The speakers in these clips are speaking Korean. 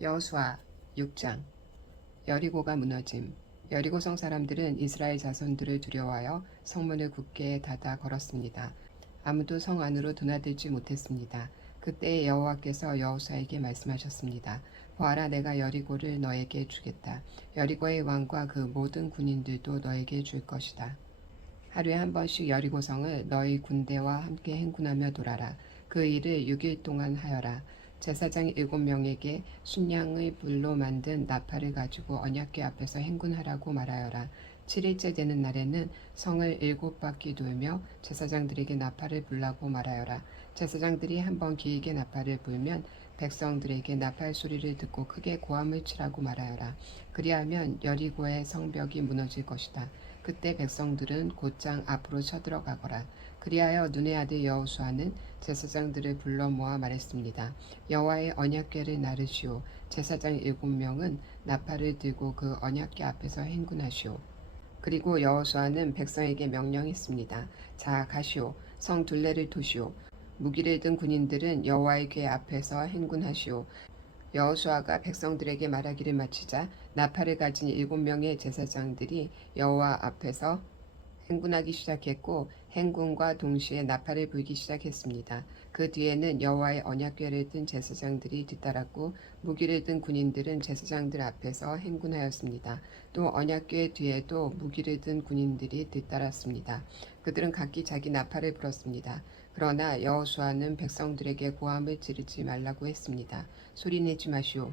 여호수아 6장. 여리고가 무너짐. 여리고성 사람들은 이스라엘 자손들을 두려워하여 성문을 굳게 닫아 걸었습니다. 아무도 성 안으로 드나들지 못했습니다. 그때 여호와께서 여호수아에게 말씀하셨습니다. 보아라, 내가 여리고를 너에게 주겠다. 여리고의 왕과 그 모든 군인들도 너에게 줄 것이다. 하루에 한 번씩 여리고성을 너희 군대와 함께 행군하며 돌아라. 그 일을 6일 동안 하여라. 제사장 7명에게 순양의 불로 만든 나팔을 가지고 언약궤 앞에서 행군하라고 말하여라. 7일째 되는 날에는 성을 7바퀴 돌며 제사장들에게 나팔을 불라고 말하여라. 제사장들이 한 번 길게 나팔을 불면 백성들에게 나팔 소리를 듣고 크게 고함을 치라고 말하여라. 그리하면 여리고의 성벽이 무너질 것이다. 그때 백성들은 곧장 앞으로 쳐들어가거라. 그리하여 눈의 아들 여호수아는 제사장들을 불러 모아 말했습니다. 여호와의 언약궤를 나르시오. 제사장 7명은 나팔을 들고 그 언약궤 앞에서 행군하시오. 그리고 여호수아는 백성에게 명령했습니다. 자, 가시오. 성 둘레를 도시오. 무기를 든 군인들은 여호와의 궤 앞에서 행군하시오. 여호수아가 백성들에게 말하기를 마치자 나팔을 가진 7명의 제사장들이 여호와 앞에서 행군하기 시작했고 행군과 동시에 나팔을 불기 시작했습니다. 그 뒤에는 여호와의 언약궤를 든 제사장들이 뒤따랐고 무기를 든 군인들은 제사장들 앞에서 행군하였습니다. 또 언약궤 뒤에도 무기를 든 군인들이 뒤따랐습니다. 그들은 각기 자기 나팔을 불었습니다. 그러나 여호수아는 백성들에게 고함을 지르지 말라고 했습니다. 소리내지 마시오.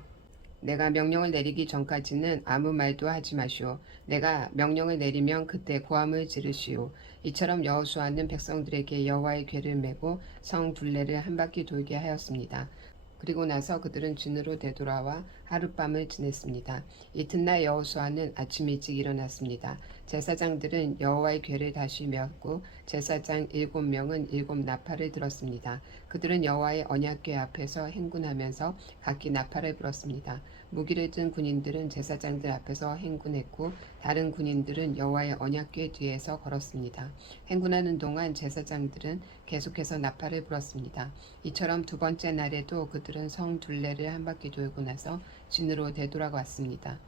내가 명령을 내리기 전까지는 아무 말도 하지 마시오. 내가 명령을 내리면 그때 고함을 지르시오. 이처럼 여호수아는 백성들에게 여호와의 궤를 메고 성 둘레를 한 바퀴 돌게 하였습니다. 그리고 나서 그들은 진으로 되돌아와 하룻밤을 지냈습니다. 이튿날 여호수아는 아침 일찍 일어났습니다. 제사장들은 여호와의 궤를 다시 메었고 제사장 7명은 7나팔을 들었습니다. 그들은 여호와의 언약궤 앞에서 행군하면서 각기 나팔을 불었습니다. 무기를 든 군인들은 제사장들 앞에서 행군했고 다른 군인들은 여호와의 언약궤 뒤에서 걸었습니다. 행군하는 동안 제사장들은 계속해서 나팔을 불었습니다. 이처럼 두 번째 날에도 그들은 성 둘레를 한 바퀴 돌고 나서 진으로 되돌아왔습니다.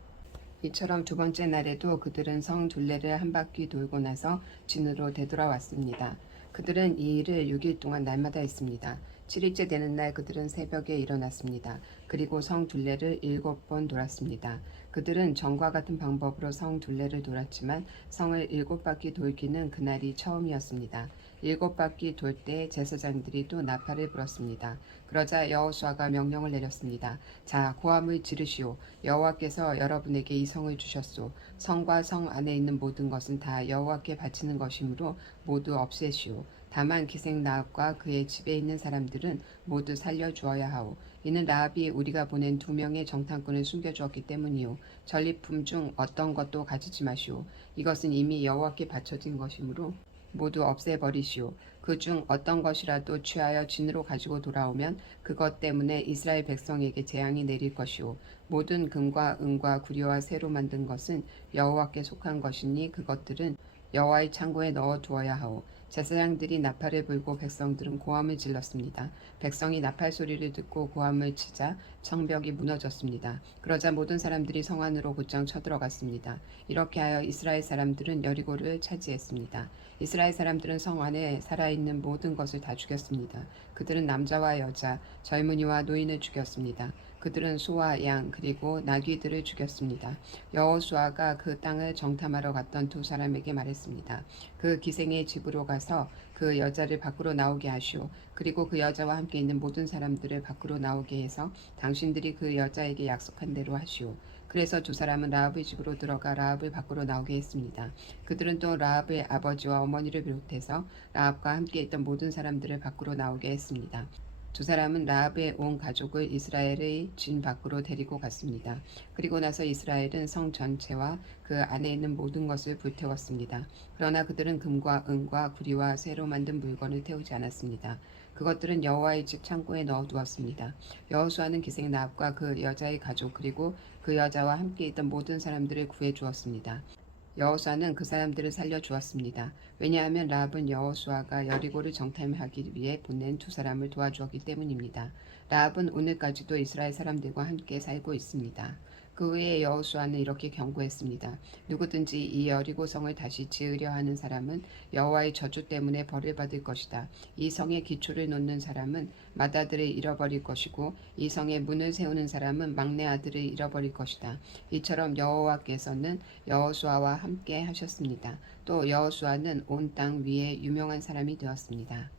이처럼 두 번째 날에도 그들은 성 둘레를 한 바퀴 돌고 나서 진으로 되돌아왔습니다. 그들은 이 일을 6일 동안 날마다 했습니다. 7일째 되는 날 그들은 새벽에 일어났습니다. 그리고 성 둘레를 7번 돌았습니다. 그들은 전과 같은 방법으로 성 둘레를 돌았지만 성을 7바퀴 돌기는 그날이 처음이었습니다. 7바퀴 돌 때 제사장들이 또 나팔을 불었습니다. 그러자 여호수아가 명령을 내렸습니다. 자, 고함을 지르시오. 여호와께서 여러분에게 이 성을 주셨소. 성과 성 안에 있는 모든 것은 다 여호와께 바치는 것이므로 모두 없애시오. 다만 기생 라합과 그의 집에 있는 사람들은 모두 살려주어야 하오. 이는 라합이 우리가 보낸 2명의 정탐꾼을 숨겨주었기 때문이오. 전리품 중 어떤 것도 가지지 마시오. 이것은 이미 여호와께 바쳐진 것이므로 모두 없애버리시오. 그 중 어떤 것이라도 취하여 진으로 가지고 돌아오면 그것 때문에 이스라엘 백성에게 재앙이 내릴 것이오. 모든 금과 은과 구리와 새로 만든 것은 여호와께 속한 것이니 그것들은 여호와의 창고에 넣어 두어야 하오. 제사장들이 나팔을 불고 백성들은 고함을 질렀습니다. 백성이 나팔 소리를 듣고 고함을 치자 성벽이 무너졌습니다. 그러자 모든 사람들이 성 안으로 곧장 쳐들어갔습니다. 이렇게 하여 이스라엘 사람들은 여리고를 차지했습니다. 이스라엘 사람들은 성 안에 살아있는 모든 것을 다 죽였습니다. 그들은 남자와 여자, 젊은이와 노인을 죽였습니다. 그들은 소와 양 그리고 나귀들을 죽였습니다. 여호수아가 그 땅을 정탐하러 갔던 2사람에게 말했습니다. 그 기생의 집으로 가서 그 여자를 밖으로 나오게 하시오. 그리고 그 여자와 함께 있는 모든 사람들을 밖으로 나오게 해서 당신들이 그 여자에게 약속한 대로 하시오. 그래서 2사람은 라합의 집으로 들어가 라합을 밖으로 나오게 했습니다. 그들은 또 라합의 아버지와 어머니를 비롯해서 라합과 함께 있던 모든 사람들을 밖으로 나오게 했습니다. 2사람은 라합의 온 가족을 이스라엘의 진 밖으로 데리고 갔습니다. 그리고 나서 이스라엘은 성 전체와 그 안에 있는 모든 것을 불태웠습니다. 그러나 그들은 금과 은과 구리와 새로 만든 물건을 태우지 않았습니다. 그것들은 여호와의 집 창고에 넣어두었습니다. 여호수아는 기생 라합과 그 여자의 가족 그리고 그 여자와 함께 있던 모든 사람들을 구해주었습니다. 여호수아는 그 사람들을 살려 주었습니다. 왜냐하면 라합은 여호수아가 여리고를 정탐하기 위해 보낸 두 사람을 도와주었기 때문입니다. 라합은 오늘까지도 이스라엘 사람들과 함께 살고 있습니다. 그 후에 여호수아는 이렇게 경고했습니다. 누구든지 이 여리고 성을 다시 지으려 하는 사람은 여호와의 저주 때문에 벌을 받을 것이다. 이 성의 기초를 놓는 사람은 맏아들을 잃어버릴 것이고 이 성의 문을 세우는 사람은 막내 아들을 잃어버릴 것이다. 이처럼 여호와께서는 여호수아와 함께 하셨습니다. 또 여호수아는 온 땅 위에 유명한 사람이 되었습니다.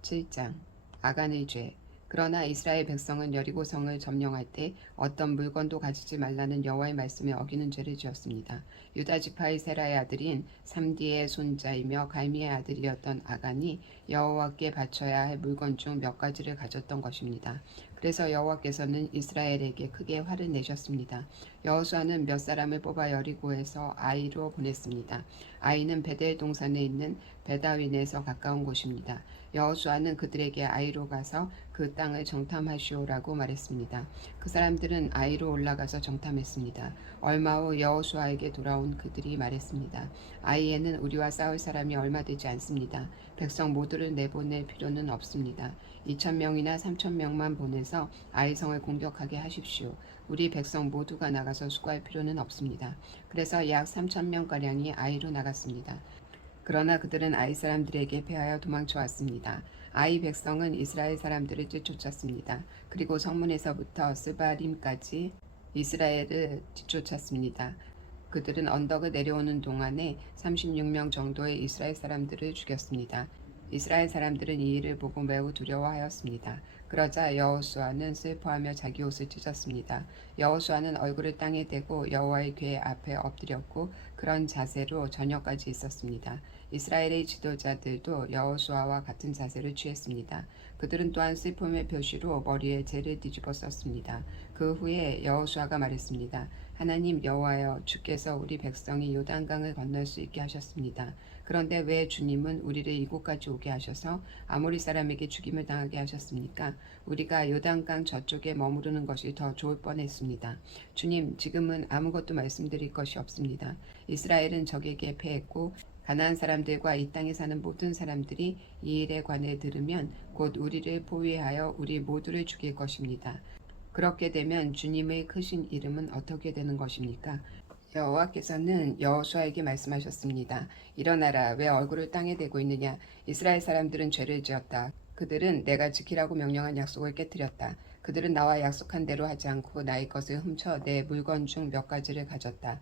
7장 아간의 죄. 그러나 이스라엘 백성은 여리고성을 점령할 때 어떤 물건도 가지지 말라는 여호와의 말씀에 어기는 죄를 지었습니다. 유다 지파의 세라의 아들인 삼디의 손자이며 갈미의 아들이었던 아간이 여호와께 바쳐야 할 물건 중 몇 가지를 가졌던 것입니다. 그래서 여호와께서는 이스라엘에게 크게 화를 내셨습니다. 여호수아는 몇 사람을 뽑아 여리고에서 아이로 보냈습니다. 아이는 베델 동산에 있는 베다윈에서 가까운 곳입니다. 여호수아는 그들에게 아이로 가서 그 땅을 정탐하시오라고 말했습니다. 그 사람들은 아이로 올라가서 정탐했습니다. 얼마 후 여호수아에게 돌아온 그들이 말했습니다. 아이에는 우리와 싸울 사람이 얼마 되지 않습니다. 백성 모두를 내보낼 필요는 없습니다. 2,000명이나 3,000명만 보내서 아이성을 공격하게 하십시오. 우리 백성 모두가 나가서 수고할 필요는 없습니다. 그래서 약 3,000명가량이 아이로 나갔습니다. 그러나 그들은 아이 사람들에게 패하여 도망쳐 왔습니다. 아이 백성은 이스라엘 사람들을 쫓았습니다. 그리고 성문에서부터 스바림까지 이스라엘을 뒤쫓았습니다. 그들은 언덕을 내려오는 동안에 36명 정도의 이스라엘 사람들을 죽였습니다. 이스라엘 사람들은 이 일을 보고 매우 두려워하였습니다. 그러자 여호수아는 슬퍼하며 자기 옷을 찢었습니다. 여호수아는 얼굴을 땅에 대고 여호와의 궤 앞에 엎드렸고 그런 자세로 저녁까지 있었습니다. 이스라엘의 지도자들도 여호수아와 같은 자세를 취했습니다. 그들은 또한 슬픔의 표시로 머리에 재를 뒤집어 썼습니다. 그 후에 여호수아가 말했습니다. 하나님 여호와여, 주께서 우리 백성이 요단강을 건널 수 있게 하셨습니다. 그런데 왜 주님은 우리를 이곳까지 오게 하셔서 아모리 사람에게 죽임을 당하게 하셨습니까? 우리가 요단강 저쪽에 머무르는 것이 더 좋을 뻔했습니다. 주님, 지금은 아무것도 말씀드릴 것이 없습니다. 이스라엘은 적에게 패했고 가나안 사람들과 이 땅에 사는 모든 사람들이 이 일에 관해 들으면 곧 우리를 포위하여 우리 모두를 죽일 것입니다. 그렇게 되면 주님의 크신 이름은 어떻게 되는 것입니까? 여호와께서는 여호수아에게 말씀하셨습니다. 일어나라, 왜 얼굴을 땅에 대고 있느냐? 이스라엘 사람들은 죄를 지었다. 그들은 내가 지키라고 명령한 약속을 깨뜨렸다. 그들은 나와 약속한 대로 하지 않고 나의 것을 훔쳐 내 물건 중 몇 가지를 가졌다.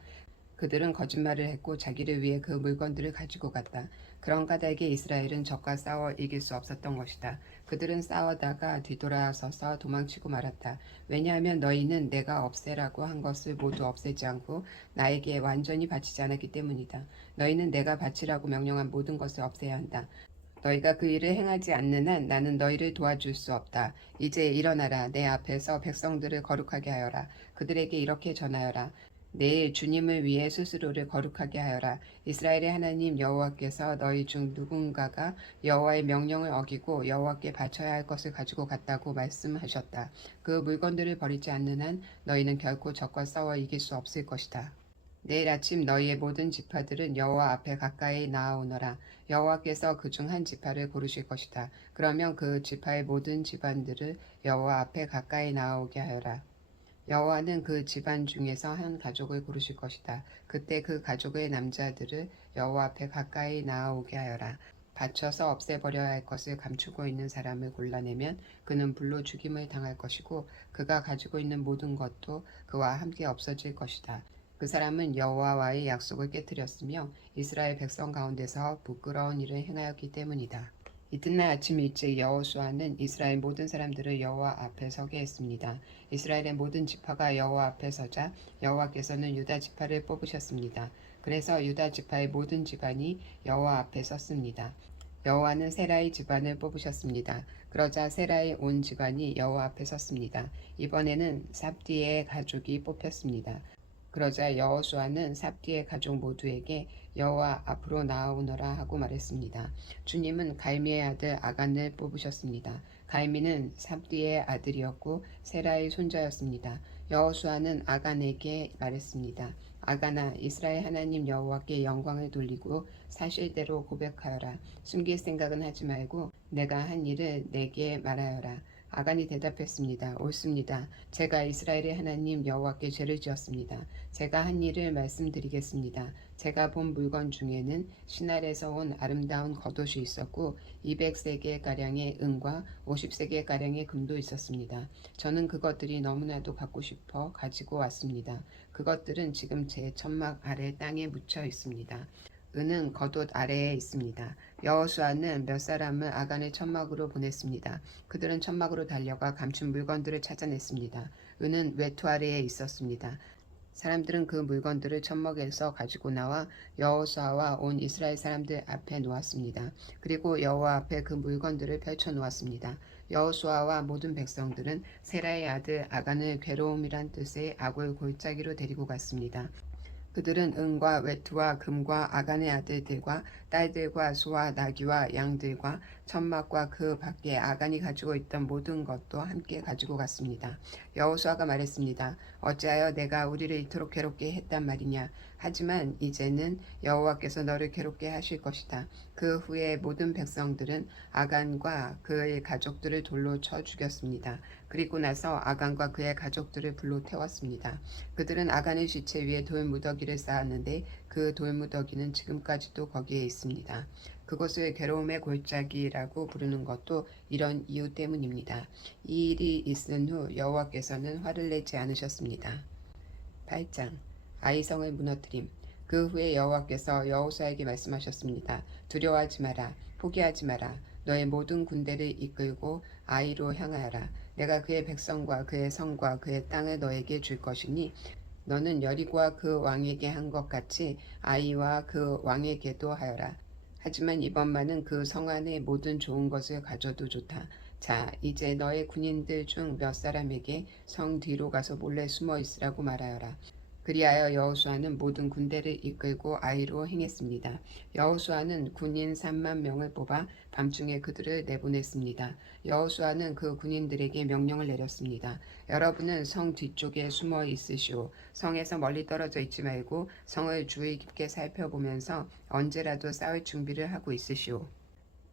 그들은 거짓말을 했고 자기를 위해 그 물건들을 가지고 갔다. 그런 까닭에 이스라엘은 적과 싸워 이길 수 없었던 것이다. 그들은 싸우다가 뒤돌아서서 도망치고 말았다. 왜냐하면 너희는 내가 없애라고 한 것을 모두 없애지 않고 나에게 완전히 바치지 않았기 때문이다. 너희는 내가 바치라고 명령한 모든 것을 없애야 한다. 너희가 그 일을 행하지 않는 한 나는 너희를 도와줄 수 없다. 이제 일어나라. 내 앞에서 백성들을 거룩하게 하여라. 그들에게 이렇게 전하여라. 내일 주님을 위해 스스로를 거룩하게 하여라. 이스라엘의 하나님 여호와께서 너희 중 누군가가 여호와의 명령을 어기고 여호와께 바쳐야 할 것을 가지고 갔다고 말씀하셨다. 그 물건들을 버리지 않는 한 너희는 결코 적과 싸워 이길 수 없을 것이다. 내일 아침 너희의 모든 지파들은 여호와 앞에 가까이 나아오너라. 여호와께서 그중 한 지파를 고르실 것이다. 그러면 그 지파의 모든 집안들을 여호와 앞에 가까이 나아오게 하여라. 여호와는 그 집안 중에서 한 가족을 고르실 것이다. 그때 그 가족의 남자들을 여호와 앞에 가까이 나아오게 하여라. 바쳐서 없애버려야 할 것을 감추고 있는 사람을 골라내면 그는 불로 죽임을 당할 것이고 그가 가지고 있는 모든 것도 그와 함께 없어질 것이다. 그 사람은 여호와와의 약속을 깨뜨렸으며 이스라엘 백성 가운데서 부끄러운 일을 행하였기 때문이다. 이튿날 아침 일찍 여호수아는 이스라엘 모든 사람들을 여호와 앞에 서게 했습니다. 이스라엘의 모든 지파가 여호와 앞에 서자 여호와께서는 유다 지파를 뽑으셨습니다. 그래서 유다 지파의 모든 집안이 여호와 앞에 섰습니다. 여호와는 세라의 집안을 뽑으셨습니다. 그러자 세라의 온 집안이 여호와 앞에 섰습니다. 이번에는 삽디의 가족이 뽑혔습니다. 그러자 여호수아는 삽디의 가족 모두에게 여호와 앞으로 나아오너라 하고 말했습니다. 주님은 갈미의 아들 아간을 뽑으셨습니다. 갈미는 삽디의 아들이었고 세라의 손자였습니다. 여호수아는 아간에게 말했습니다. 아간아, 이스라엘 하나님 여호와께 영광을 돌리고 사실대로 고백하여라. 숨길 생각은 하지 말고 내가 한 일을 내게 말하여라. 아간이 대답했습니다. 옳습니다. 제가 이스라엘의 하나님 여호와께 죄를 지었습니다. 제가 한 일을 말씀드리겠습니다. 제가 본 물건 중에는 시날에서 온 아름다운 겉옷이 있었고 200세겔가량의 은과 50세겔가량의 금도 있었습니다. 저는 그것들이 너무나도 갖고 싶어 가지고 왔습니다. 그것들은 지금 제 천막 아래 땅에 묻혀 있습니다. 은은 겉옷 아래에 있습니다. 여호수아는 몇 사람을 아간의 천막으로 보냈습니다. 그들은 천막으로 달려가 감춘 물건들을 찾아냈습니다. 은은 외투 아래에 있었습니다. 사람들은 그 물건들을 천막에서 가지고 나와 여호수아와 온 이스라엘 사람들 앞에 놓았습니다. 그리고 여호와 앞에 그 물건들을 펼쳐 놓았습니다. 여호수아와 모든 백성들은 세라의 아들 아간을 괴로움이란 뜻의 악을 골짜기로 데리고 갔습니다. 그들은 은과 외투와 금과 아간의 아들들과 딸들과 소와 나귀와 양들과 천막과 그 밖에 아간이 가지고 있던 모든 것도 함께 가지고 갔습니다. 여호수아가 말했습니다. 어찌하여 내가 우리를 이토록 괴롭게 했단 말이냐. 하지만 이제는 여호와께서 너를 괴롭게 하실 것이다. 그 후에 모든 백성들은 아간과 그의 가족들을 돌로 쳐 죽였습니다. 그리고 나서 아간과 그의 가족들을 불로 태웠습니다. 그들은 아간의 시체 위에 돌무더기를 쌓았는데 그 돌무더기는 지금까지도 거기에 있습니다. 그것을 괴로움의 골짜기라고 부르는 것도 이런 이유 때문입니다. 이 일이 있은 후 여호와께서는 화를 내지 않으셨습니다. 8장 아이성을 무너뜨림. 그 후에 여호와께서 여호수아에게 말씀하셨습니다. 두려워하지 마라. 포기하지 마라. 너의 모든 군대를 이끌고 아이로 향하여라. 내가 그의 백성과 그의 성과 그의 땅을 너에게 줄 것이니 너는 여리고와 그 왕에게 한 것 같이 아이와 그 왕에게도 하여라. 하지만 이번만은 그 성 안에 모든 좋은 것을 가져도 좋다. 자, 이제 너의 군인들 중 몇 사람에게 성 뒤로 가서 몰래 숨어 있으라고 말하여라. 그리하여 여호수아는 모든 군대를 이끌고 아이로 행했습니다. 여호수아는 군인 3만 명을 뽑아 밤중에 그들을 내보냈습니다. 여호수아는 그 군인들에게 명령을 내렸습니다. 여러분은 성 뒤쪽에 숨어 있으시오. 성에서 멀리 떨어져 있지 말고 성을 주의 깊게 살펴보면서 언제라도 싸울 준비를 하고 있으시오.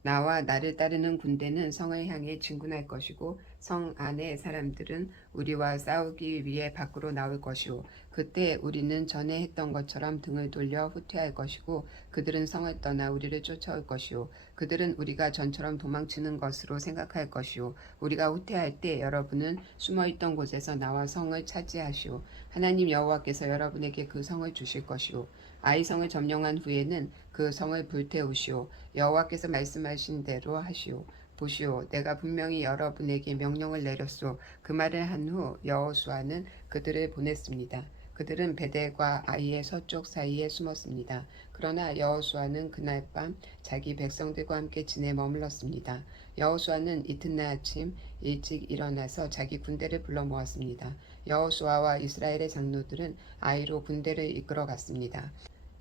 나와 나를 따르는 군대는 성을 향해 진군할 것이고 성 안의 사람들은 우리와 싸우기 위해 밖으로 나올 것이오. 그때 우리는 전에 했던 것처럼 등을 돌려 후퇴할 것이고 그들은 성을 떠나 우리를 쫓아올 것이오. 그들은 우리가 전처럼 도망치는 것으로 생각할 것이오. 우리가 후퇴할 때 여러분은 숨어있던 곳에서 나와 성을 차지하시오. 하나님 여호와께서 여러분에게 그 성을 주실 것이오. 아이성을 점령한 후에는 그 성을 불태우시오. 여호와께서 말씀하신 대로 하시오. 보시오, 내가 분명히 여러분에게 명령을 내렸소. 그 말을 한 후 여호수아는 그들을 보냈습니다. 그들은 베델과 아이의 서쪽 사이에 숨었습니다. 그러나 여호수아는 그날 밤 자기 백성들과 함께 진에 머물렀습니다. 여호수아는 이튿날 아침 일찍 일어나서 자기 군대를 불러 모았습니다. 여호수아와 이스라엘의 장로들은 아이로 군대를 이끌어 갔습니다.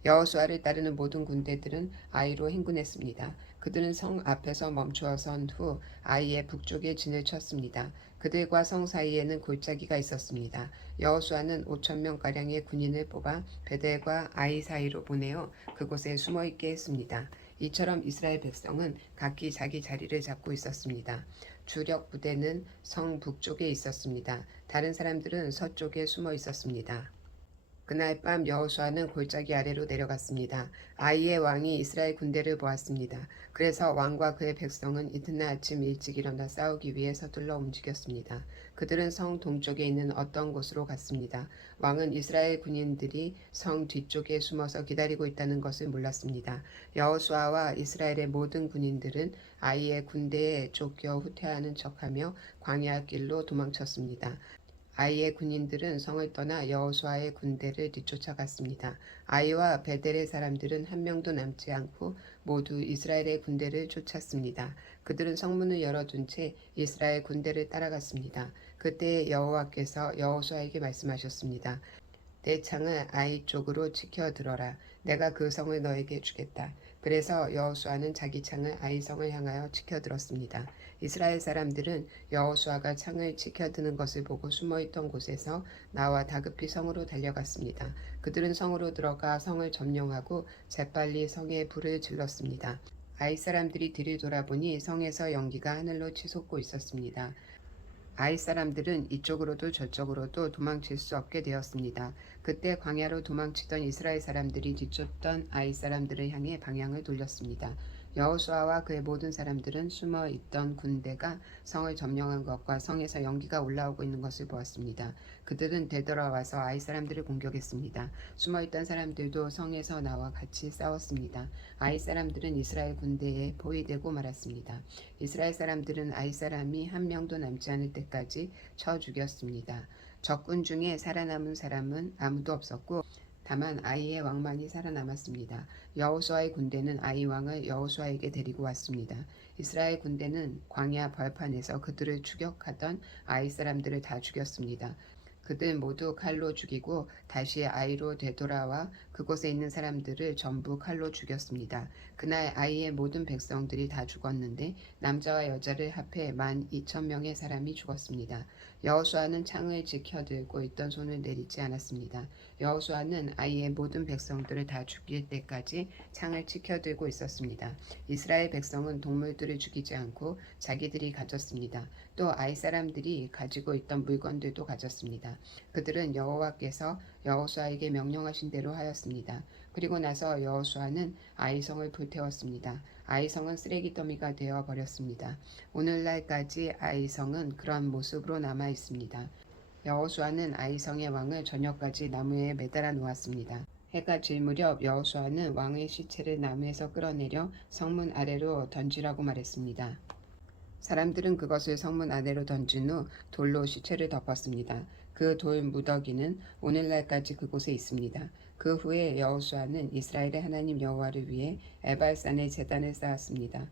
여호수아를 따르는 모든 군대들은 아이로 행군했습니다. 그들은 성 앞에서 멈추어 선 후 아이의 북쪽에 진을 쳤습니다. 그들과 성 사이에는 골짜기가 있었습니다. 여호수아는 5,000명가량의 군인을 뽑아 베델과 아이 사이로 보내어 그곳에 숨어있게 했습니다. 이처럼 이스라엘 백성은 각기 자기 자리를 잡고 있었습니다. 주력 부대는 성 북쪽에 있었습니다. 다른 사람들은 서쪽에 숨어 있었습니다. 그날 밤 여호수아는 골짜기 아래로 내려갔습니다. 아이의 왕이 이스라엘 군대를 보았습니다. 그래서 왕과 그의 백성은 이튿날 아침 일찍 일어나 싸우기 위해 서둘러 움직였습니다. 그들은 성 동쪽에 있는 어떤 곳으로 갔습니다. 왕은 이스라엘 군인들이 성 뒤쪽에 숨어서 기다리고 있다는 것을 몰랐습니다. 여호수아와 이스라엘의 모든 군인들은 아이의 군대에 쫓겨 후퇴하는 척하며 광야 길로 도망쳤습니다. 아이의 군인들은 성을 떠나 여호수아의 군대를 뒤쫓아갔습니다. 아이와 베델의 사람들은 한 명도 남지 않고 모두 이스라엘의 군대를 쫓았습니다. 그들은 성문을 열어둔 채 이스라엘 군대를 따라갔습니다. 그때 여호와께서 여호수아에게 말씀하셨습니다. 내 창을 아이 쪽으로 치켜 들어라. 내가 그 성을 너에게 주겠다. 그래서 여호수아는 자기 창을 아이 성을 향하여 치켜 들었습니다. 이스라엘 사람들은 여호수아가 창을 치켜드는 것을 보고 숨어있던 곳에서 나와 다급히 성으로 달려갔습니다. 그들은 성으로 들어가 성을 점령하고 재빨리 성에 불을 질렀습니다. 아이 사람들이 뒤를 돌아보니 성에서 연기가 하늘로 치솟고 있었습니다. 아이 사람들은 이쪽으로도 저쪽으로도 도망칠 수 없게 되었습니다. 그때 광야로 도망치던 이스라엘 사람들이 뒤쫓던 아이 사람들을 향해 방향을 돌렸습니다. 여호수아와 그의 모든 사람들은 숨어 있던 군대가 성을 점령한 것과 성에서 연기가 올라오고 있는 것을 보았습니다. 그들은 되돌아와서 아이 사람들을 공격했습니다. 숨어 있던 사람들도 성에서 나와 같이 싸웠습니다. 아이 사람들은 이스라엘 군대에 포위되고 말았습니다. 이스라엘 사람들은 아이 사람이 한 명도 남지 않을 때까지 쳐 죽였습니다. 적군 중에 살아남은 사람은 아무도 없었고 다만 아이의 왕만이 살아남았습니다. 여호수아의 군대는 아이 왕을 여호수아에게 데리고 왔습니다. 이스라엘 군대는 광야 벌판에서 그들을 추격하던 아이 사람들을 다 죽였습니다. 그들 모두 칼로 죽이고 다시 아이로 되돌아와 그곳에 있는 사람들을 전부 칼로 죽였습니다. 그날 아이의 모든 백성들이 다 죽었는데 남자와 여자를 합해 12,000명의 사람이 죽었습니다. 여호수아는 창을 지켜들고 있던 손을 내리지 않았습니다. 여호수아는 아이의 모든 백성들을 다 죽일 때까지 창을 지켜들고 있었습니다. 이스라엘 백성은 동물들을 죽이지 않고 자기들이 가졌습니다. 또 아이 사람들이 가지고 있던 물건들도 가졌습니다. 그들은 여호와께서 여호수아에게 명령하신 대로 하였습니다. 그리고 나서 여호수아는 아이성을 불태웠습니다. 아이성은 쓰레기 더미가 되어 버렸습니다. 오늘날까지 아이성은 그런 모습으로 남아 있습니다. 여호수아는 아이성의 왕을 저녁까지 나무에 매달아 놓았습니다. 해가 질 무렵 여호수아는 왕의 시체를 나무에서 끌어내려 성문 아래로 던지라고 말했습니다. 사람들은 그것을 성문 아래로 던진 후 돌로 시체를 덮었습니다. 그 돌 무더기는 오늘날까지 그곳에 있습니다. 그 후에 여호수아는 이스라엘의 하나님 여호와를 위해 에발산에 제단을 쌓았습니다.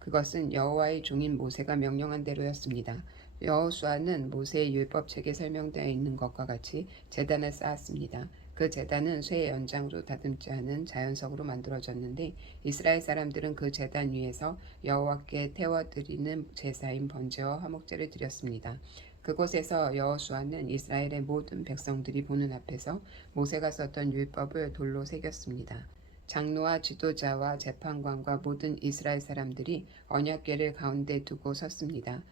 그것은 여호와의 종인 모세가 명령한 대로였습니다. 여호수아는 모세의 율법책에 설명되어 있는 것과 같이 제단을 쌓았습니다. 그 제단은 쇠의 연장으로 다듬지 않은 자연석으로 만들어졌는데 이스라엘 사람들은 그 제단 위에서 여호와께 태워드리는 제사인 번제와 화목제를 드렸습니다. 그곳에서 여호수아는 이스라엘의 모든 백성들이 보는 앞에서 모세가 썼던 율법을 돌로 새겼습니다. 장로와 지도자와 재판관과 모든 이스라엘 사람들이 언약궤를 가운데 두고 섰습니다.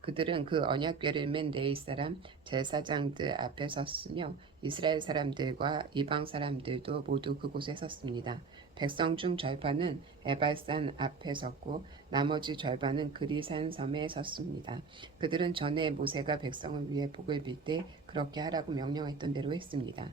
그들은 그 언약궤를 맨 네일 사람 제사장들 앞에 섰으며 이스라엘 사람들과 이방 사람들도 모두 그곳에 섰습니다. 백성 중 절반은 에발산 앞에 섰고 나머지 절반은 그리산 섬에 섰습니다. 그들은 전에 모세가 백성을 위해 복을 빌 때 그렇게 하라고 명령했던 대로 했습니다.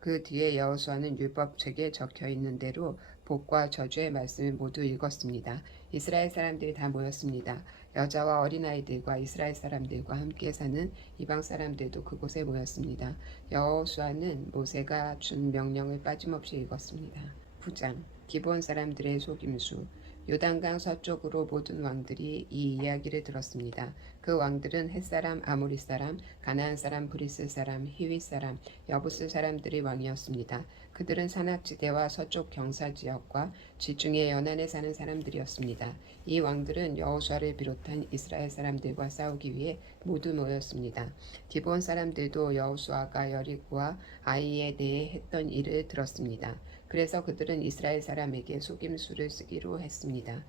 그 뒤에 여호수아는 율법책에 적혀 있는 대로 복과 저주의 말씀을 모두 읽었습니다. 이스라엘 사람들이 다 모였습니다. 여자와 어린아이들과 이스라엘 사람들과 함께 사는 이방 사람들도 그곳에 모였습니다. 여호수아는 모세가 준 명령을 빠짐없이 읽었습니다. 9장 기브온 사람들의 속임수. 요단강 서쪽으로 모든 왕들이 이 이야기를 들었습니다. 그 왕들은 헷사람, 아모리 사람, 가나안 사람, 브리스 사람, 히윗 사람, 여부스 사람들이 왕이었습니다. 그들은 산악지대와 서쪽 경사지역과 지중해 연안에 사는 사람들이었습니다. 이 왕들은 여호수아를 비롯한 이스라엘 사람들과 싸우기 위해 모두 모였습니다. 기브온 사람들도 여호수아가 여리고와 아이에 대해 했던 일을 들었습니다. 그래서 그들은 이스라엘 사람에게 속임수를 쓰기로 했습니다.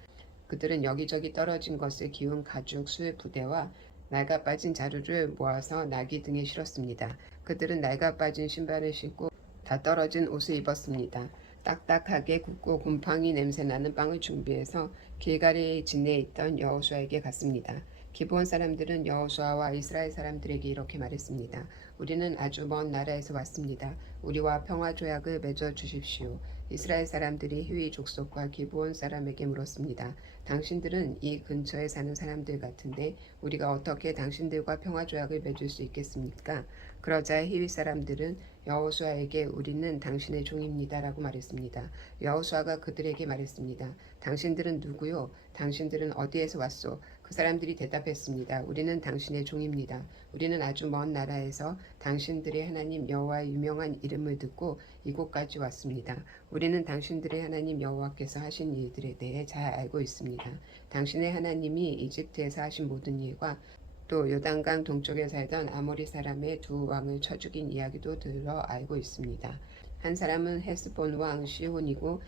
그들은 여기저기 떨어진 것을 기운 가죽 술 부대와 낡아 빠진 자루를 모아서 나귀 등에 실었습니다. 그들은 낡아 빠진 신발을 신고 다 떨어진 옷을 입었습니다. 딱딱하게 굽고 곰팡이 냄새나는 빵을 준비해서 길가리에 진내에 있던 여호수아에게 갔습니다. 기브온 사람들은 여호수아와 이스라엘 사람들에게 이렇게 말했습니다. 우리는 아주 먼 나라에서 왔습니다. 우리와 평화 조약을 맺어 주십시오. 이스라엘 사람들이 히위 족속과 기브온 사람에게 물었습니다. 당신들은 이 근처에 사는 사람들 같은데 우리가 어떻게 당신들과 평화 조약을 맺을 수 있겠습니까? 그러자 히위 사람들은 여호수아에게 우리는 당신의 종입니다라고 말했습니다. 여호수아가 그들에게 말했습니다. 당신들은 누구요? 당신들은 어디에서 왔소? 그 사람들이 대답했습니다. 우리는 당신의 종입니다. 우리는 아주 먼 나라에서 당신들의 하나님 여호와의 유명한 이름을 듣고 이곳까지 왔습니다. 우리는 당신들의 하나님 여호와께서 하신 일들에 대해 잘 알고 있습니다. 당신의 하나님이 이집트에서 하신 모든 일과 또 요단강 동쪽에 살던 아모리 사람의 두 왕을 쳐 죽인 이야기도 들어 알고 있습니다. 한 사람은 헤스본 왕 시혼이고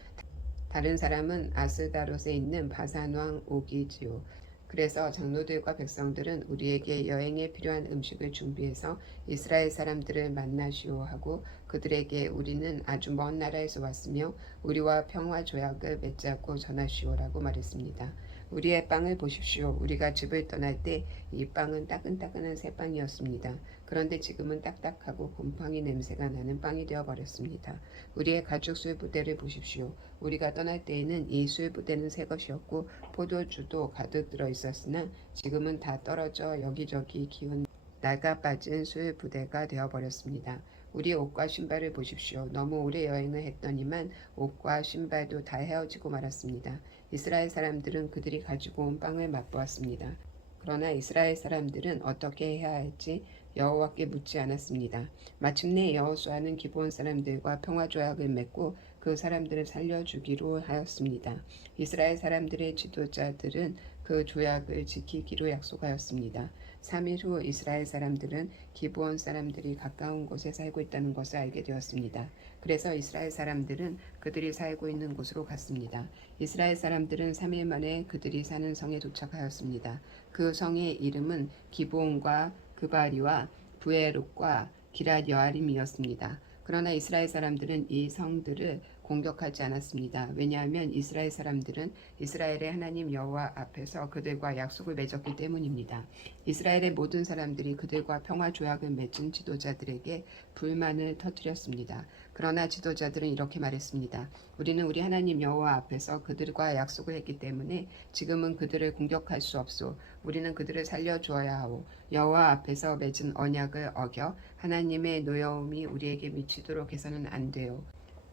다른 사람은 아스다롯에 있는 바산 왕 옥이지요. 그래서 장로들과 백성들은 우리에게 여행에 필요한 음식을 준비해서 이스라엘 사람들을 만나시오 하고 그들에게 우리는 아주 먼 나라에서 왔으며 우리와 평화 조약을 맺자고 전하시오라고 말했습니다. 우리의 빵을 보십시오. 우리가 집을 떠날 때 이 빵은 따끈따끈한 새 빵이었습니다. 그런데 지금은 딱딱하고 곰팡이 냄새가 나는 빵이 되어버렸습니다. 우리의 가죽 술 부대를 보십시오. 우리가 떠날 때에는 이 술 부대는 새 것이었고 포도주도 가득 들어 있었으나 지금은 다 떨어져 여기저기 기운 낡아 빠진 술 부대가 되어버렸습니다. 우리 옷과 신발을 보십시오. 너무 오래 여행을 했더니만 옷과 신발도 다 헤어지고 말았습니다. 이스라엘 사람들은 그들이 가지고 온 빵을 맛보았습니다. 그러나 이스라엘 사람들은 어떻게 해야 할지 여호와께 묻지 않았습니다. 마침내 여호수아는 기브온 사람들과 평화조약을 맺고 그 사람들을 살려주기로 하였습니다. 이스라엘 사람들의 지도자들은 그 조약을 지키기로 약속하였습니다. 3일 후 이스라엘 사람들은 기브온 사람들이 가까운 곳에 살고 있다는 것을 알게 되었습니다. 그래서 이스라엘 사람들은 그들이 살고 있는 곳으로 갔습니다. 이스라엘 사람들은 3일 만에 그들이 사는 성에 도착하였습니다. 그 성의 이름은 기브온과 그바리와 부에롯과 기랏 여아림이었습니다. 그러나 이스라엘 사람들은 이 성들을 공격하지 않았습니다. 왜냐하면 이스라엘 사람들은 이스라엘의 하나님 여호와 앞에서 그들과 약속을 맺었기 때문입니다. 이스라엘의 모든 사람들이 그들과 평화 조약을 맺은 지도자들에게 불만을 터뜨렸습니다. 그러나 지도자들은 이렇게 말했습니다. 우리는 우리 하나님 여호와 앞에서 그들과 약속을 했기 때문에 지금은 그들을 공격할 수 없소. 우리는 그들을 살려주어야 하오. 여호와 앞에서 맺은 언약을 어겨 하나님의 노여움이 우리에게 미치도록 해서는 안 돼요.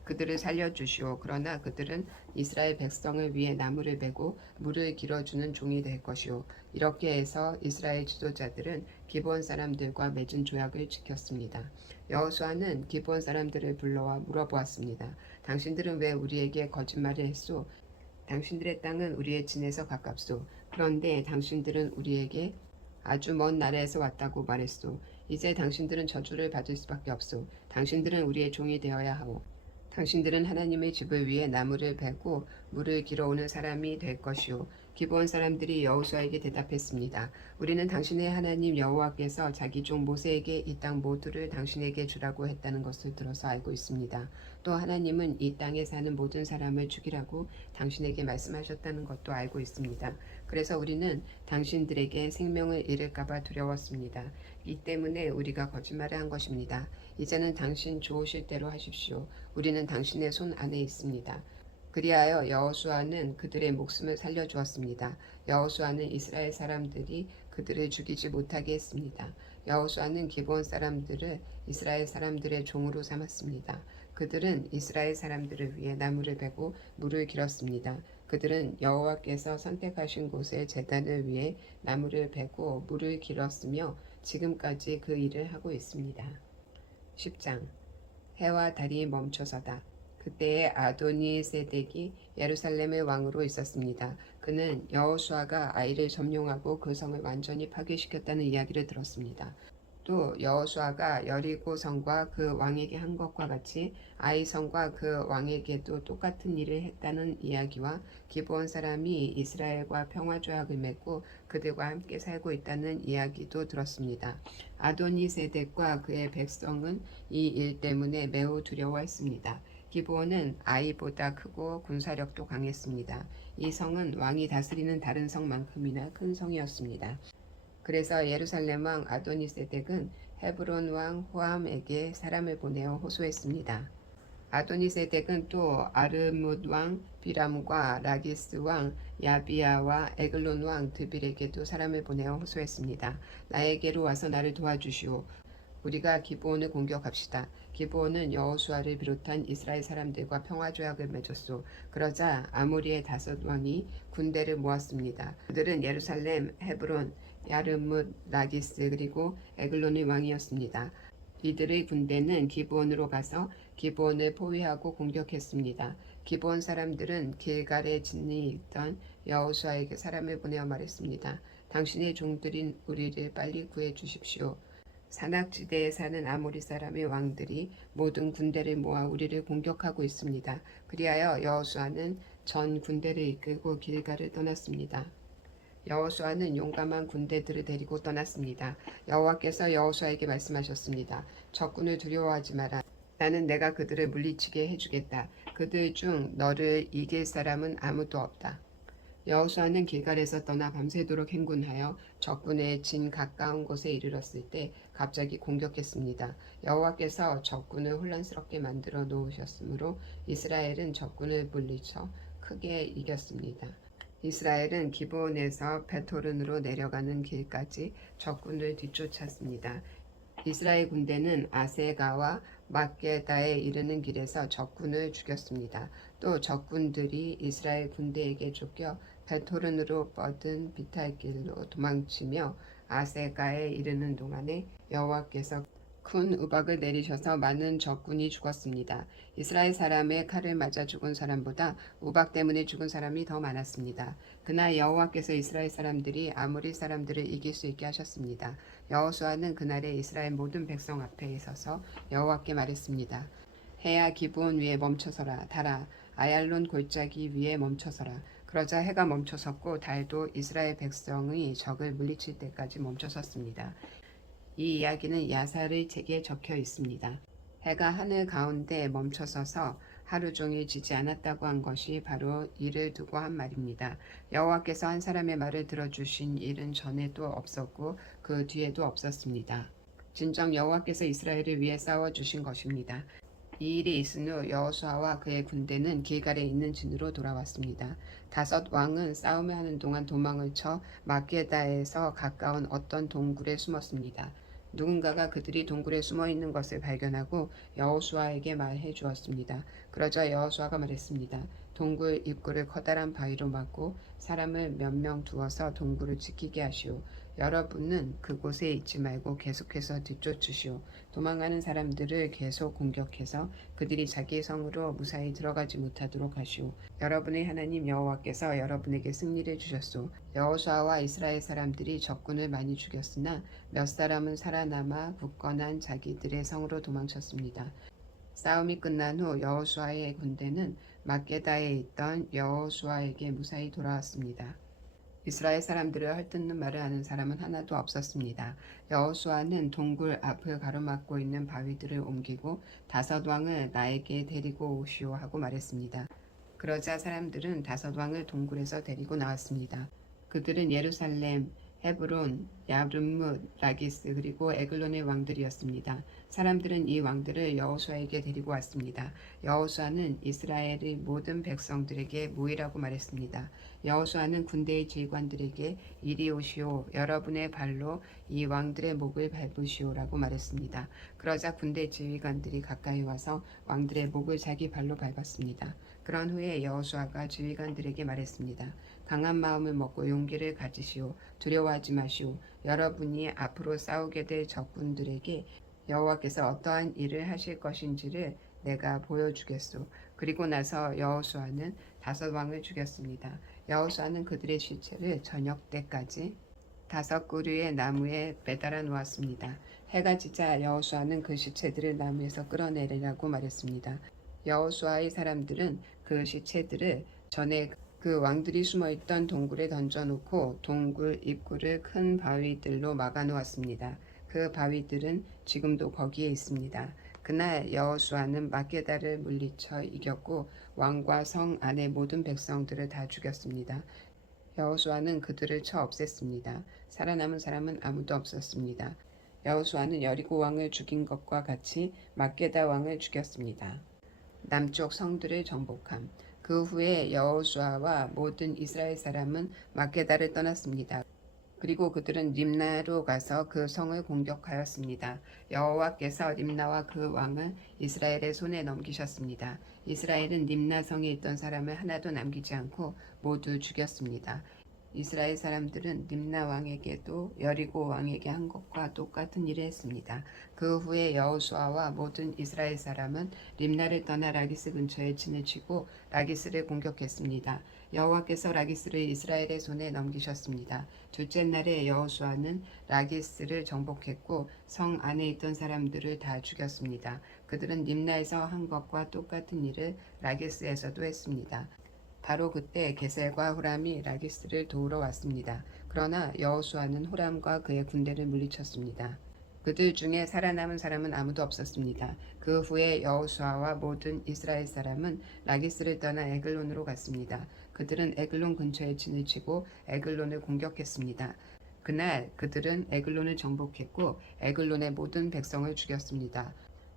그들을 살려주시오. 그러나 그들은 이스라엘 백성을 위해 나무를 베고 물을 길어주는 종이 될 것이오. 이렇게 해서 이스라엘 지도자들은 기브온 사람들과 맺은 조약을 지켰습니다. 여호수아는 기브온 사람들을 불러와 물어보았습니다. 당신들은 왜 우리에게 거짓말을 했소? 당신들의 땅은 우리의 진에서 가깝소. 그런데 당신들은 우리에게 아주 먼 나라에서 왔다고 말했소. 이제 당신들은 저주를 받을 수밖에 없소. 당신들은 우리의 종이 되어야 하오. 당신들은 하나님의 집을 위해 나무를 베고 물을 길어오는 사람이 될 것이오. 기브온 사람들이 여호수아에게 대답했습니다. 우리는 당신의 하나님 여호와께서 자기 종 모세에게 이 땅 모두를 당신에게 주라고 했다는 것을 들어서 알고 있습니다. 또 하나님은 이 땅에 사는 모든 사람을 죽이라고 당신에게 말씀하셨다는 것도 알고 있습니다. 그래서 우리는 당신들에게 생명을 잃을까봐 두려웠습니다. 이 때문에 우리가 거짓말을 한 것입니다. 이제는 당신 좋으실 대로 하십시오. 우리는 당신의 손 안에 있습니다. 그리하여 여호수아는 그들의 목숨을 살려주었습니다. 여호수아는 이스라엘 사람들이 그들을 죽이지 못하게 했습니다. 여호수아는 기브온 사람들을 이스라엘 사람들의 종으로 삼았습니다. 그들은 이스라엘 사람들을 위해 나무를 베고 물을 길었습니다. 그들은 여호와께서 선택하신 곳에 제단을 위해 나무를 베고 물을 길었으며 지금까지 그 일을 하고 있습니다. 10장 해와 달이 멈춰서다. 그때에 아도니 세덱이 예루살렘의 왕으로 있었습니다. 그는 여호수아가 아이를 점령하고 그 성을 완전히 파괴시켰다는 이야기를 들었습니다. 또 여호수아가 여리고 성과 그 왕에게 한 것과 같이 아이 성과 그 왕에게도 똑같은 일을 했다는 이야기와 기브온 사람이 이스라엘과 평화 조약을 맺고 그들과 함께 살고 있다는 이야기도 들었습니다. 아도니 세덱과 그의 백성은 이 일 때문에 매우 두려워했습니다. 기브온은 아이보다 크고 군사력도 강했습니다. 이 성은 왕이 다스리는 다른 성만큼이나 큰 성이었습니다. 그래서 예루살렘 왕 아도니세덱은 헤브론 왕 호함에게 사람을 보내어 호소했습니다. 아도니세덱은 또 아르뭇 왕 비람과 라기스 왕 야비야와 에글론 왕 드빌에게도 사람을 보내어 호소했습니다. 나에게로 와서 나를 도와주시오. 우리가 기브온을 공격합시다. 기브온은 여호수아를 비롯한 이스라엘 사람들과 평화조약을 맺었소. 그러자 아모리의 5왕이 군대를 모았습니다. 그들은 예루살렘, 헤브론, 야르뭇, 라기스 그리고 에글론의 왕이었습니다. 이들의 군대는 기브온으로 가서 기브온을 포위하고 공격했습니다. 기브온 사람들은 길갈에 진이 있던 여호수아에게 사람을 보내어 말했습니다. 당신의 종들인 우리를 빨리 구해 주십시오. 산악지대에 사는 아모리 사람의 왕들이 모든 군대를 모아 우리를 공격하고 있습니다. 그리하여 여호수아는 전 군대를 이끌고 길갈을 떠났습니다. 여호수아는 용감한 군대들을 데리고 떠났습니다. 여호와께서 여호수아에게 말씀하셨습니다. 적군을 두려워하지 마라. 나는 내가 그들을 물리치게 해주겠다. 그들 중 너를 이길 사람은 아무도 없다. 여호수아는 길갈에서 떠나 밤새도록 행군하여 적군의 진 가까운 곳에 이르렀을 때 갑자기 공격했습니다. 여호와께서 적군을 혼란스럽게 만들어 놓으셨으므로 이스라엘은 적군을 물리쳐 크게 이겼습니다. 이스라엘은 기브온에서 베토른으로 내려가는 길까지 적군을 뒤쫓았습니다. 이스라엘 군대는 아세가와 막게다에 이르는 길에서 적군을 죽였습니다. 또 적군들이 이스라엘 군대에게 쫓겨 베토른으로 뻗은 비탈길로 도망치며 아세가에 이르는 동안에 여호와께서 큰 우박을 내리셔서 많은 적군이 죽었습니다. 이스라엘 사람의 칼을 맞아 죽은 사람보다 우박 때문에 죽은 사람이 더 많았습니다. 그날 여호와께서 이스라엘 사람들이 아모리 사람들을 이길 수 있게 하셨습니다. 여호수아는 그날에 이스라엘 모든 백성 앞에 서서 여호와께 말했습니다. 해야 기브온 위에 멈춰서라. 달아 아얄론 골짜기 위에 멈춰서라. 그러자 해가 멈춰섰고 달도 이스라엘 백성의 적을 물리칠 때까지 멈춰섰습니다. 이 이야기는 야살의 책에 적혀 있습니다. 해가 하늘 가운데 멈춰서서 하루 종일 지지 않았다고 한 것이 바로 이를 두고 한 말입니다. 여호와께서 한 사람의 말을 들어주신 일은 전에도 없었고 그 뒤에도 없었습니다. 진정 여호와께서 이스라엘을 위해 싸워주신 것입니다. 이 일이 있은 후 여호수아와 그의 군대는 길갈에 있는 진으로 돌아왔습니다. 5 왕은 싸움을 하는 동안 도망을 쳐 막게다에서 가까운 어떤 동굴에 숨었습니다. 누군가가 그들이 동굴에 숨어 있는 것을 발견하고 여호수아에게 말해 주었습니다. 그러자 여호수아가 말했습니다. 동굴 입구를 커다란 바위로 막고 사람을 몇 명 두어서 동굴을 지키게 하시오. 여러분은 그곳에 있지 말고 계속해서 뒤쫓으시오. 도망가는 사람들을 계속 공격해서 그들이 자기 성으로 무사히 들어가지 못하도록 하시오. 여러분의 하나님 여호와께서 여러분에게 승리를 주셨소. 여호수아와 이스라엘 사람들이 적군을 많이 죽였으나 몇 사람은 살아남아 굳건한 자기들의 성으로 도망쳤습니다. 싸움이 끝난 후 여호수아의 군대는 막게다에 있던 여호수아에게 무사히 돌아왔습니다. 이스라엘 사람들을 헐뜯는 말을 하는 사람은 하나도 없었습니다. 여호수아는 동굴 앞을 가로막고 있는 바위들을 옮기고 5 왕을 나에게 데리고 오시오 하고 말했습니다. 그러자 사람들은 5 왕을 동굴에서 데리고 나왔습니다. 그들은 예루살렘, 헤브론, 야르뭇, 라기스 그리고 에글론의 왕들이었습니다. 사람들은 이 왕들을 여호수아에게 데리고 왔습니다. 여호수아는 이스라엘의 모든 백성들에게 모이라고 말했습니다. 여호수아는 군대의 지휘관들에게 이리 오시오. 여러분의 발로 이 왕들의 목을 밟으시오라고 말했습니다. 그러자 군대 지휘관들이 가까이 와서 왕들의 목을 자기 발로 밟았습니다. 그런 후에 여호수아가 지휘관들에게 말했습니다. 강한 마음을 먹고 용기를 가지시오. 두려워하지 마시오. 여러분이 앞으로 싸우게 될 적군들에게 여호와께서 어떠한 일을 하실 것인지를 내가 보여주겠소. 그리고 나서 여호수아는 5 왕을 죽였습니다. 여호수아는 그들의 시체를 저녁 때까지 5 그루의 나무에 매달아 놓았습니다. 해가 지자 여호수아는 그 시체들을 나무에서 끌어내리라고 말했습니다. 여호수아의 사람들은 그 시체들을 전에 그 왕들이 숨어있던 동굴에 던져놓고 동굴 입구를 큰 바위들로 막아놓았습니다. 그 바위들은 지금도 거기에 있습니다. 그날 여호수아는 막게다를 물리쳐 이겼고 왕과 성 안의 모든 백성들을 다 죽였습니다. 여호수아는 그들을 쳐 없앴습니다. 살아남은 사람은 아무도 없었습니다. 여호수아는 여리고 왕을 죽인 것과 같이 막게다 왕을 죽였습니다. 남쪽 성들을 정복함. 그 후에 여호수아와 모든 이스라엘 사람은 막게다를 떠났습니다. 그리고 그들은 림나로 가서 그 성을 공격하였습니다. 여호와께서 림나와 그 왕을 이스라엘의 손에 넘기셨습니다. 이스라엘은 림나 성에 있던 사람을 하나도 남기지 않고 모두 죽였습니다. 이스라엘 사람들은 림나 왕에게도 여리고 왕에게 한 것과 똑같은 일을 했습니다. 그 후에 여호수아와 모든 이스라엘 사람은 림나를 떠나 라기스 근처에 진을 치고 라기스를 공격했습니다. 여호와께서 라기스를 이스라엘의 손에 넘기셨습니다. 둘째 날에 여호수아는 라기스를 정복했고 성 안에 있던 사람들을 다 죽였습니다. 그들은 림나에서 한 것과 똑같은 일을 라기스에서도 했습니다. 바로 그때 게셀과 후람이 라기스를 도우러 왔습니다. 그러나 여호수아는 후람과 그의 군대를 물리쳤습니다. 그들 중에 살아남은 사람은 아무도 없었습니다. 그 후에 여호수아와 모든 이스라엘 사람은 라기스를 떠나 에글론으로 갔습니다. 그들은 에글론 근처에 진을 치고 에글론을 공격했습니다. 그날 그들은 에글론을 정복했고 에글론의 모든 백성을 죽였습니다.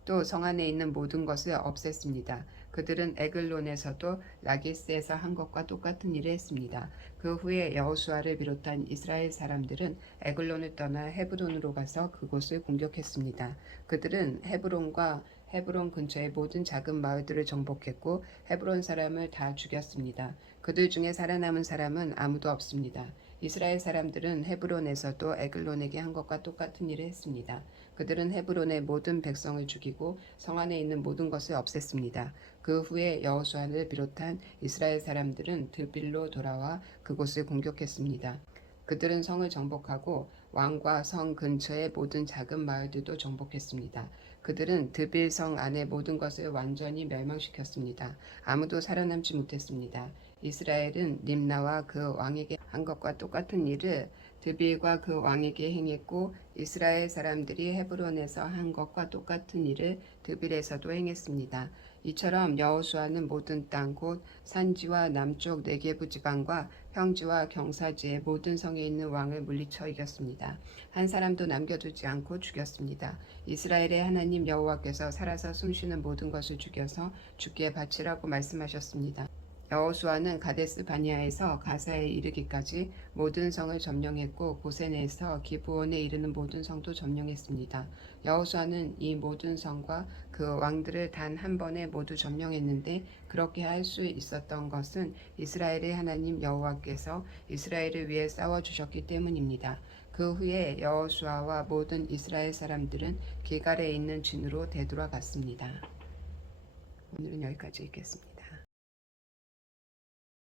또 성 안에 있는 모든 것을 없앴습니다. 그들은 에글론에서도 라기스에서 한 것과 똑같은 일을 했습니다. 그 후에 여호수아를 비롯한 이스라엘 사람들은 에글론을 떠나 헤브론으로 가서 그곳을 공격했습니다. 그들은 헤브론과 헤브론 근처의 모든 작은 마을들을 정복했고 헤브론 사람을 다 죽였습니다. 그들 중에 살아남은 사람은 아무도 없습니다. 이스라엘 사람들은 헤브론에서도 에글론에게 한 것과 똑같은 일을 했습니다. 그들은 헤브론의 모든 백성을 죽이고 성 안에 있는 모든 것을 없앴습니다. 그 후에 여호수아를 비롯한 이스라엘 사람들은 드빌로 돌아와 그곳을 공격했습니다. 그들은 성을 정복하고 왕과 성 근처의 모든 작은 마을들도 정복했습니다. 그들은 드빌 성 안의 모든 것을 완전히 멸망시켰습니다. 아무도 살아남지 못했습니다. 이스라엘은 림나와 그 왕에게 한 것과 똑같은 일을 드빌과 그 왕에게 행했고 이스라엘 사람들이 헤브론에서 한 것과 똑같은 일을 드빌에서도 행했습니다. 이처럼 여호수아는 모든 땅 곧 산지와 남쪽 네게부 지방과 평지와 경사지의 모든 성에 있는 왕을 물리쳐 이겼습니다. 한 사람도 남겨두지 않고 죽였습니다. 이스라엘의 하나님 여호와께서 살아서 숨쉬는 모든 것을 죽여서 주께 바치라고 말씀하셨습니다. 여호수아는 가데스 바니아에서 가사에 이르기까지 모든 성을 점령했고 고센에서 기브온에 이르는 모든 성도 점령했습니다. 여호수아는 이 모든 성과 그 왕들을 단 한 번에 모두 점령했는데 그렇게 할 수 있었던 것은 이스라엘의 하나님 여호와께서 이스라엘을 위해 싸워주셨기 때문입니다. 그 후에 여호수아와 모든 이스라엘 사람들은 길갈에 있는 진으로 되돌아갔습니다. 오늘은 여기까지 읽겠습니다.